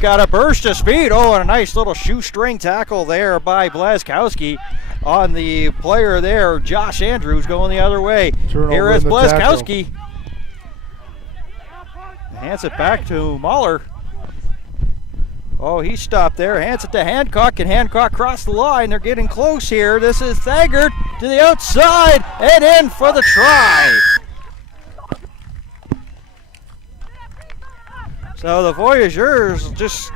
Got a burst of speed. Oh, and a nice little shoestring tackle there by Blazkowski on the player there, Josh Andrews, going the other way. Here is Blazkowski. Hands it back to Mahler. Oh, he stopped there. Hands it to Hancock, and Hancock crossed the line. They're getting close here. This is Thagard to the outside and in for the try. So the Voyageurs just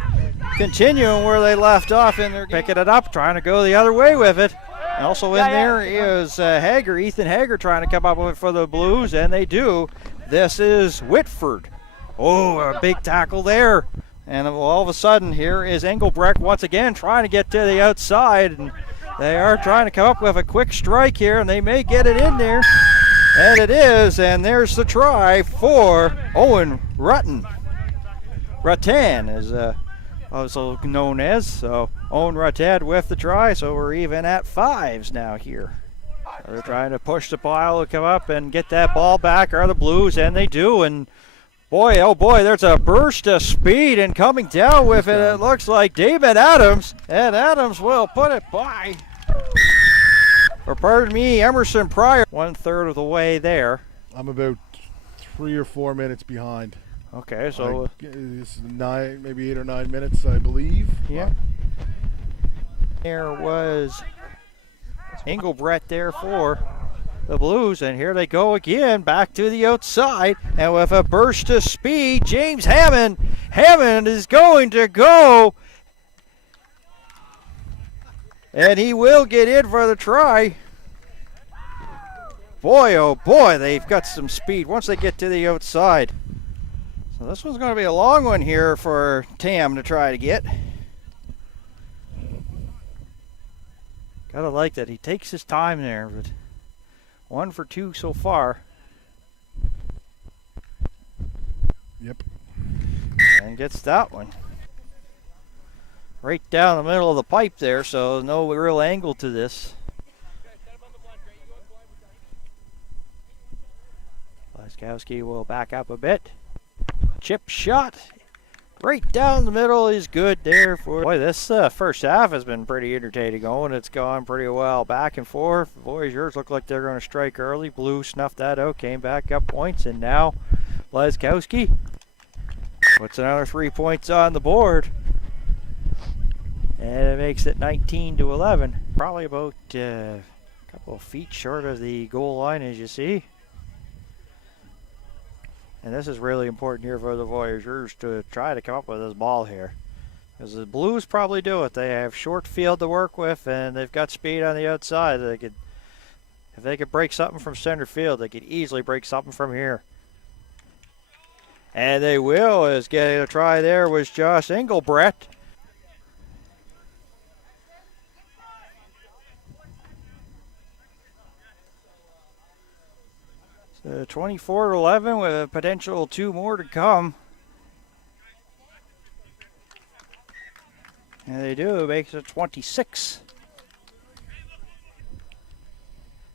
continuing where they left off, and they're picking it up, trying to go the other way with it. And also in there is Ethan Hager trying to come up with it for the Blues, and they do. This is Whitford. Oh, a big tackle there. And all of a sudden here is Engelbrecht once again trying to get to the outside, and they are trying to come up with a quick strike here, and they may get it in there. And it is, and there's the try for Owen Rutten. Rattan is also known as. So Owen Rattan with the try, so we're even at 5s now here. They're trying to push the pile to come up and get that ball back, are the Blues, and they do. And boy, oh boy, there's a burst of speed, and coming down with it, it looks like David Adams, and Adams will put it by. Or pardon me, Emerson Pryor. 1/3 of the way there. I'm about 3 or 4 minutes behind. Okay, so it's maybe 8 or 9 minutes, I believe. Yeah. There was Engelbrecht there for the Blues, and here they go again, back to the outside, and with a burst of speed, James Hammond. Hammond is going to go, and he will get in for the try. Boy, oh boy, they've got some speed once they get to the outside. So this one's going to be a long one here for Tam to try to get. Gotta like that he takes his time there, but 1 for 2 so far. Yep. And gets that one. Right down the middle of the pipe there, so no real angle to this. Blazkowski will back up a bit. Chip shot. Right down the middle is good there for. Boy, this first half has been pretty entertaining going. It's gone pretty well back and forth. Voyageurs look like they're going to strike early. Blue snuffed that out, came back up points, and now Blazkowski puts another 3 points on the board. And it makes it 19-11. Probably about a couple of feet short of the goal line, as you see. And this is really important here for the Voyageurs to try to come up with this ball here. Because the Blues probably do it. They have short field to work with, and they've got speed on the outside. They could, if they could break something from center field, they could easily break something from here. And they will, as getting a try there was Josh Engelbrecht. 24-11 with a potential 2 more to come. And they do, it makes it 26.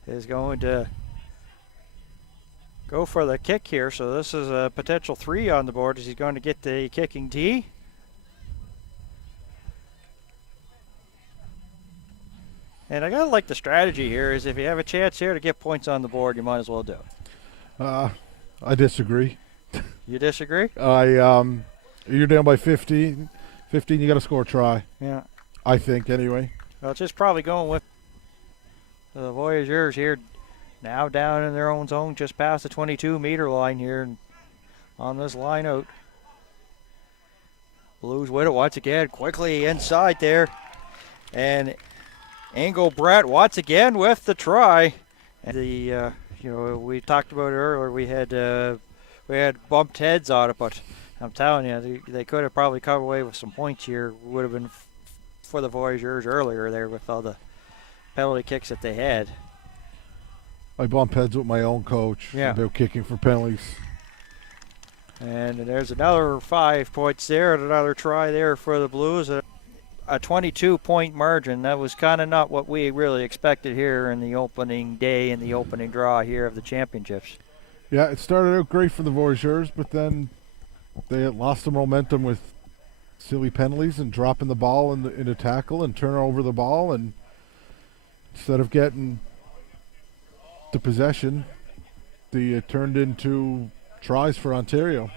Is going to go for the kick here, so this is a potential 3 on the board as he's going to get the kicking tee. And I gotta like the strategy here is if you have a chance here to get points on the board, you might as well do it. I disagree. You disagree? You're down by 15. 15, you got to score a try. Yeah. I think, anyway. Well, it's just probably going with the Voyageurs here now down in their own zone, just past the 22-meter line here on this line out. Blues with it once again, quickly inside there. And Engelbrecht once again with the try. And the we talked about it earlier. We had bumped heads on it, but I'm telling you, they could have probably come away with some points here. Would have been for the Voyageurs earlier there with all the penalty kicks that they had. I bumped heads with my own coach about kicking for penalties. And there's another 5 points there, and another try there for the Blues. A 22-point margin. That was kind of not what we really expected here in the opening day and the opening draw here of the championships. Yeah, it started out great for the Voyageurs, but then they had lost the momentum with silly penalties and dropping the ball in a tackle and turn over the ball, and instead of getting the possession, it turned into tries for Ontario.